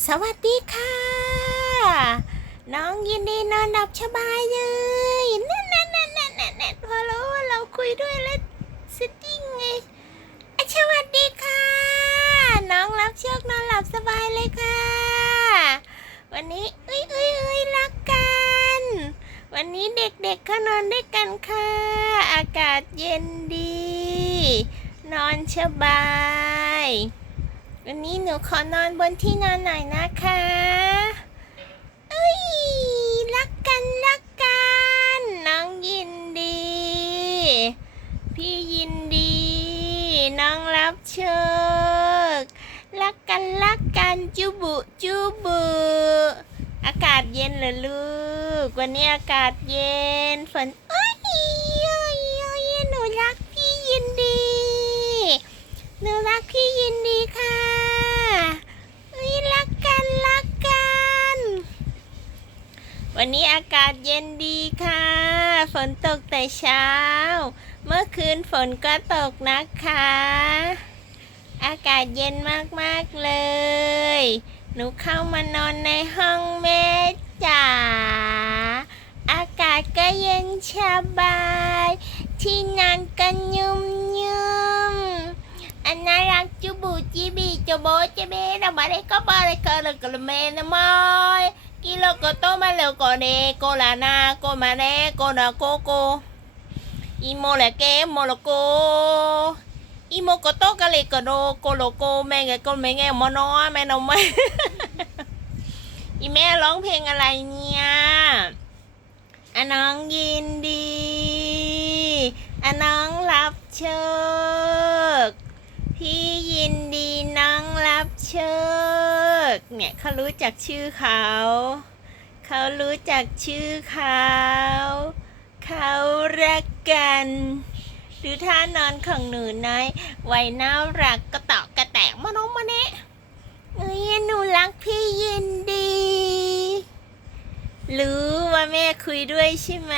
สวัสดีค่ะ น้องยินดีนอนหลับสบายเลยนั่นนั่นนั่นนั่นนั่นพอรู้ว่าเราคุยด้วยแล้วสติ้งไงอะสวัสดีค่ะ น้องรับโชคนอนหลับสบายเลยค่ะ วันนี้เอ้ยเอ้ยเอ้ยรักกัน วันนี้เด็กๆเขานอนด้วยกันค่ะ อากาศเย็นดี นอนสบาย วันนี้หนูขอนอนบนที่นอนหน่อยนะคะเอ้ยรักกันรักกันน้องยินดี พี่ยินดี น้องรับเชิกรักกันรักกันจุบุจุบุอากาศเย็นเหรอลูก วันนี้อากาศเย็นฝนเอ้ยเอ้ยเอ้ยหนูรักพี่ยินดี หนูรักพี่ยินดีค่ะเฮ้ยรักกันรักกัน วันนี้อากาศเย็นดีค่ะ ฝนตกแต่เช้า เมื่อคืนฝนก็ตกนะคะ อากาศเย็นมากๆเลย หนูเข้ามานอนในห้องแม่จ๋า อากาศก็เย็นสบาย ที่นอนก็ยุ่มยุ่มอันน่ารักจูบูจีบีจูโบจีบีนะบาเรก็บาเรก็เลกลเมนมอย กิโลกโตมาเลโกเดโกลานาโกมาเนโกนาโกโกอีโมเลเกโมโลโกอีโมโกโตกะเลโกโดโกโลโกแม่งโกแม่งมอนอแม่นมไอีแม่ร้องเพลงอะไรเนี่ยอะน้องยินดีอะน้องรับเชิกพี่ยินดีน้องรับเชิก เนี่ยเขารู้จักชื่อเขาเขารู้จักชื่อเขาเขารักกันดูท่านอนของหนูน้อยวัยน่ารักกระตอกกระแตกมาน้องมาเนะเอ้ยหนูรักพี่ยินดี รู้ว่าแม่คุยด้วยใช่ไหม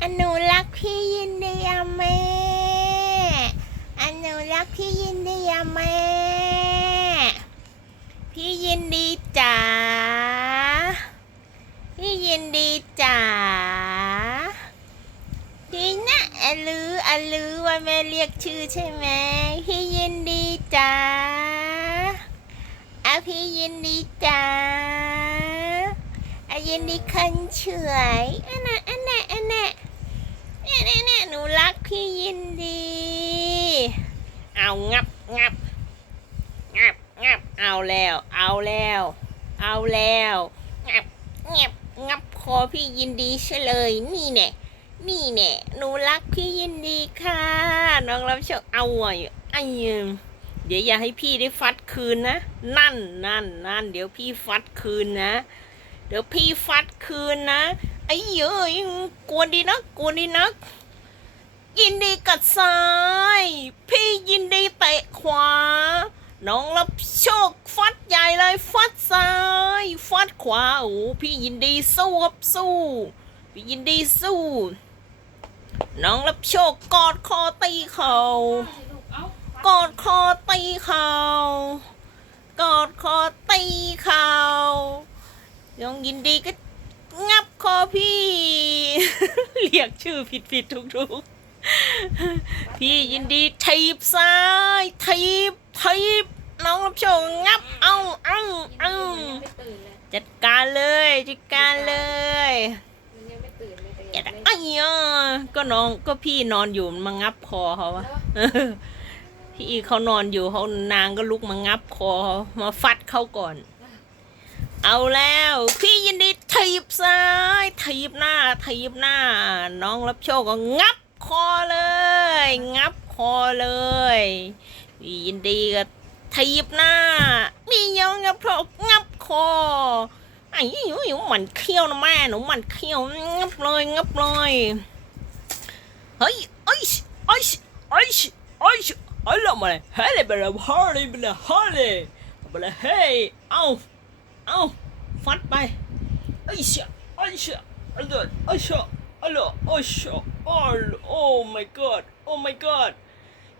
อันหนูรักพี่ยินดีอะแม่อันหนูรักพี่ยินดีอะแม่ พี่ยินดีจ๋า พี่ยินดีจ๋าดีนะอะลืออะลือว่าแม่เรียกชื่อใช่ไหมพี่ยินดีจ๋าอะพี่ยินดีจ๋าอะยินดีคันเฉยอันน่ะอันน่ะอันน่ะเน่เนี่ยเนี่ยหนูรักพี่ยินดี เอางับงับ งับเอาแล้ว เอาแล้ว เอาแล้วงับงับงับคอพี่ยินดีเฉลยนี่แน่นี่แน่หนูรักพี่ยินดีค่ะ น้องรับโชคเอาอะไอ้เอิ่มเดี๋ยวอย่าให้พี่ได้ฟัดคืนนะ นั่นนั่นนั่นเดี๋ยวพี่ฟัดคืนนะ เดี๋ยวพี่ฟัดคืนนะไอ้เย้ยกวนดีนักกวนดีนักยินดีกัดซ้าย พี่ยินดีเตะขวา น้องรับโชคฟัดใหญ่เลยฟัดซ้ายฟัดขวาโอ้พี่ยินดีสู้ครับสู้พี่ยินดีสู้ น้องรับโชคกอดคอตีเขากอดคอตีเขากอดคอตีเขาน้องยินดีก็งับคอพี่ เรียกชื่อผิดผิดทุกทุกๆ พี่ยินดีทีบซ้ายทีบทีบน้องรับโชคงับ เอาเอาเอายังไม่ตื่นเลยจัดการเลยจัดการเลยยังไม่ตื่นเลยจัดไอ้ยาก็น้องก็พี่นอนอยู่มันมางับคอเขาวะเออพี่เขานอนอยู่เขานางก็ลุกมางับคอมาฟัดเขาก่อน เอาแล้ว พี่ยินดีถีบซ้ายถีบหน้าถีบหน้า น้องรับโชคก็งับ คอเลย งับคอเลยยินดีก็ถีบหน้า มีเยองงับพรกงับคอไอ้ยูยูมันเขี้ยวนะแม่หนูมันเขี้ยวงับเลยงับเลยเฮ้ยไอ้ยไอ้ยไอ้ยไอ้ยฮัลโหลมาเลยเฮ้ยเบลฮาร์ลีเบลฮาร์ลีเบลเฮ้ยเอาเอาฟัดไปไอ้เชี่ยไอ้เชี่ยไอ้เด็ดไอ้เชี่ยไอ้โลไอ้เชี่ย โอ้โอ้ my god โอ้ my god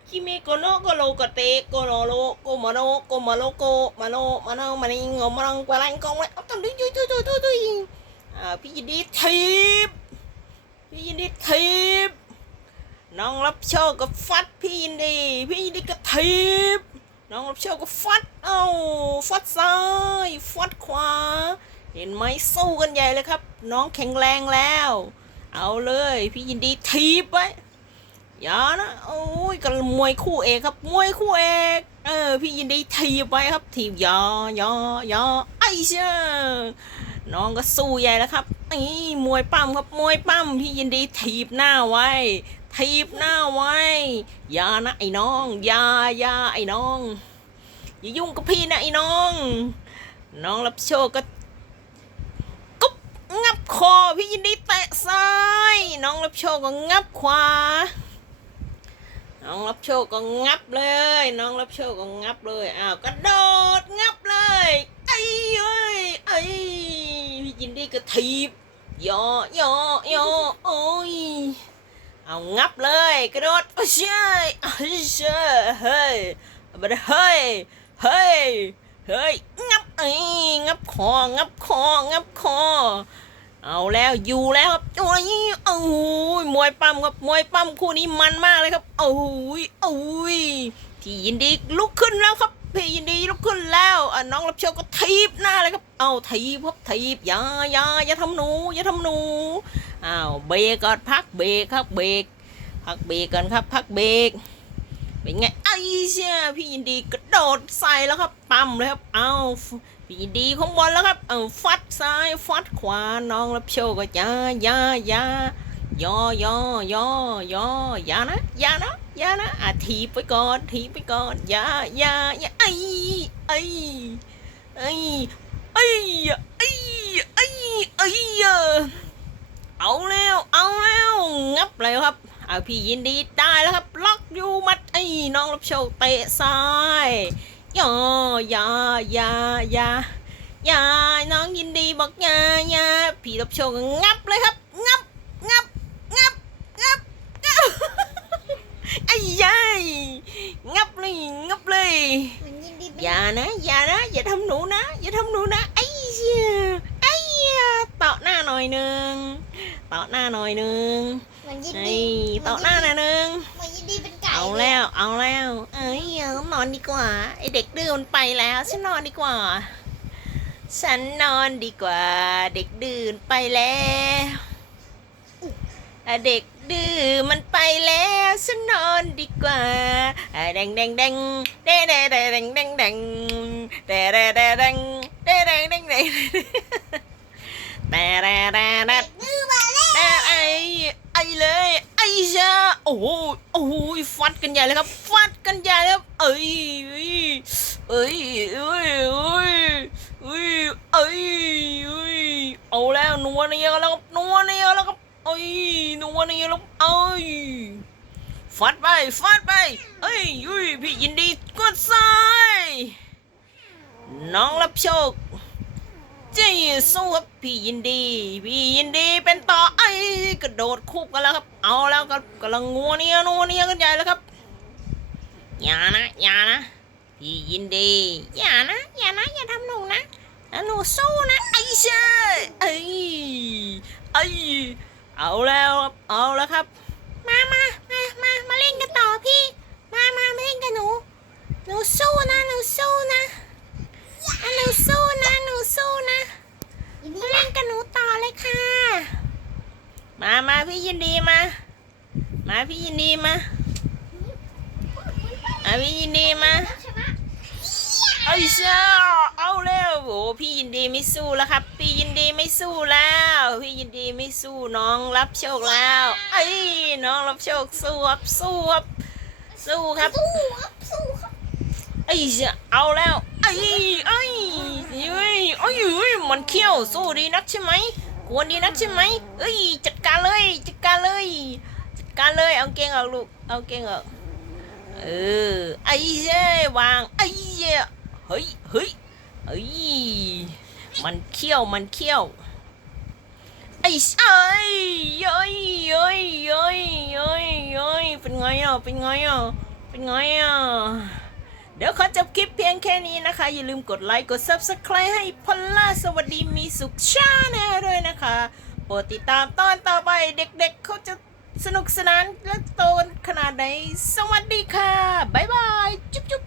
คิเมโกโนโกโลกเตโกโนโลโกมาโนโกมาโลโกมาโนมาโนมานิงงมาลังกวาลังกองไว้เอาทำดุยดุยดุยดุยดุยดุยอ่าพี่ยินดีทีบพี่ยินดีทีบน้องรับโชคกับฟัดพี่ยินดี พี่ยินดีก็ทีบน้องรับโชคก็ฟัดเอ้าฟัดซ้ายฟัดขวา เห็นไหมสู้กันใหญ่เลยครับ น้องแข็งแรงแล้ว เอาเลย พี่ยินดีทีบไว้อย่านะโอ้ยกันมวยคู่เอกครับ มวยคู่เอกเออ พี่ยินดีทีบไว้ครับ ทีบยอยอยาไอ้เชื่อน้องก็สู้ใหญ่แล้วครับนี่มวยปั้มครับมวยปั้มพี่ยินดีทีบหน้าไว้ทีบหน้าไว้อย่านะไอ้น้องอย่าอย่าไอ้น้องอย่ายุ่งกับพี่นะไอ้น้อง น้องรับโชคก็ งับคอพี่ยินดีแตะซ้าย น้องรับโชคก็งับขวา น้องรับโชคก็งับเลย น้องรับโชคก็งับเลยอ้าวกระโดดงับเลยไอ้เอ้ยไอ้พี่ยินดีก็ทีบย่อย่อย่อโอ้ยเอางับเลยกระโดดเช่ยโอ้ยเฮ้ยเฮ้ยเฮ้ย เฮ้ย งับไอ้ยงับคอ งับคอ งับคอ เอาแล้วอยู่แล้วครับโอ้ยโอ้ยมวยปั้มครับมวยปั้มคู่นี้มันมากเลยครับโอ้ยโอ้ยพี่ยินดีลุกขึ้นแล้วครับพี่ยินดีลุกขึ้นแล้วอะน้องรับเชิญก็ทีบหน้าเลยครับ เอาทีบครับทีบอย่าอย่าอย่าทำหนูอย่าทำหนูอ้าวเบรกก่อนพักเบรกครับเบรกพักเบรกก่อนครับพักเบรก เป็นไงไอ้เชี่ยพี่ยินดีกระโดดใส่แล้วครับปั๊มเลยครับเอาพี่ยินดีของบอลแล้วครับเอาฟัดซ้ายฟัดขวาน้องรับโชคก็ยายายายอยอยอยอยานะยานะยานะอะทีไปก่อนทีไปก่อนยายายาไอ้ไอ้ไอ้ไอ้ไอ้ไอ้ไอ้เอาแล้วเอาแล้วงับแล้วครับเอาพี่ยินดีได้แล้วครับ ล็อกอยู่มัด น้องรับโชคเตะซ้ายย่ออย่าอย่าอย่าอย่าน้องยินดีบอกอย่าอย่าพี่รับโชคก็งับเลยครับ งับ งับ งับ งับงับไอ้ยัยงับเลย งับเลยมันยินดีเป็นอย่านะ อย่านะ อย่าทำหนูนะ อย่าทำหนูนะไอ้เชี่ยไอ้เหี้ยเตาะหน้าหน่อยหนึ่งเตาะหน้าหน่อยหนึ่งมันยินไอ้ดีเตาะหน้าหน่อยหนึ่ง อาแล้วเอาแล้ว เอ้ยเอานอนดีกว่า ไอเด็กดื้อมันไปแล้ว ฉันนอนดีกว่า ฉันนอนดีกว่า เด็กดื้อมันไปแล้วอะเด็กดื้อมันไปแล้วฉันนอนดีกว่าอะแดงแดงแดงแดงแดงแดงแดงแดงแดงแดงแดงแดงแดงแดงแดงแดงแต่แต่แต่แต่ดื้อมาแล้วแต่ไอ้ไอ้เลยไอ้ ชาโอ้โหโอ้โหฟัดกันใหญ่เลยครับฟัดกันใหญ่เลยครับเอ้ยเอ้ยเอ้ยเอ้ยเอ้ยเอ้ยเอ้ยเอาแล้วนัวเนียกันแล้วครับนัวเนียแล้วครับเอ้ยนัวเนียแล้วเอ้ยฟัดไปฟัดไปเอ้ยเอ้ยพี่ยินดีกดซ้ายน้องรับโชค จีสู้ครับพี่ยินดี พี่ยินดีเป็นต่อไอ้กระโดดคุบกันแล้วครับ เอาแล้วครับกำลังงัวเนี้ยนัวเนี้ยกันใหญ่แล้วครับอย่านะอย่านะพี่ยินดีอย่านะอย่านะอย่าทำหนูนะแล้วหนูสู้นะไอ้เช่ไอ้ไอ้เอาแล้วครับเอาแล้วครับ มามามามามาเล่นกันต่อพี่ มามามาเล่นกันหนูหนูสู้นะหนูสู้นะอะหนูสู้นะหนูสู้นะ ยินดี มาเล่นกับหนูต่อเลยค่ะ มามาพี่ยินดีมา มาพี่ยินดีมามาพี่ยินดีมาไอ้เช้าเอาแล้วโอ้พี่ยินดีไม่สู้แล้วครับ พี่ยินดีไม่สู้แล้ว พี่ยินดีไม่สู้น้องรับโชคแล้วไอ้ยน้องรับโชคสู้ครับสู้ครับสู้ครับสู้ครับสู้ครับไอ้เจ้าเอาแล้วไอ้ไอ้เอ้ยไอ้เอ้ยมันเขี้ยวสู้ดีนักใช่ไหม กวนดีนักใช่ไหมเอ้ยจัดการเลยจัดการเลยจัดการเลยเอาเกงออกลูกเอาเกงออกเออไอ้เจ้วางไอ้เจ้เฮ้ยเฮ้ยเฮ้ยมันเขี้ยวมันเขี้ยวไอ้เอ้ยเอ้ยเอ้ยเอ้ยเอ้ยเอ้ยเป็นไงอะเป็นไงอะเป็นไงอะ เดี๋ยวขอจบคลิปเพียงแค่นี้นะคะ อย่าลืมกดไลค์ กด Subscribe ให้พอลล่าสวัสดีมีสุขชาแนลด้วยนะคะโปรดติดตามตอนต่อไปเด็กๆเขาจะสนุกสนานและโตขนาดไหน สวัสดีค่ะ บ๊ายบาย จุ๊บจุ๊บ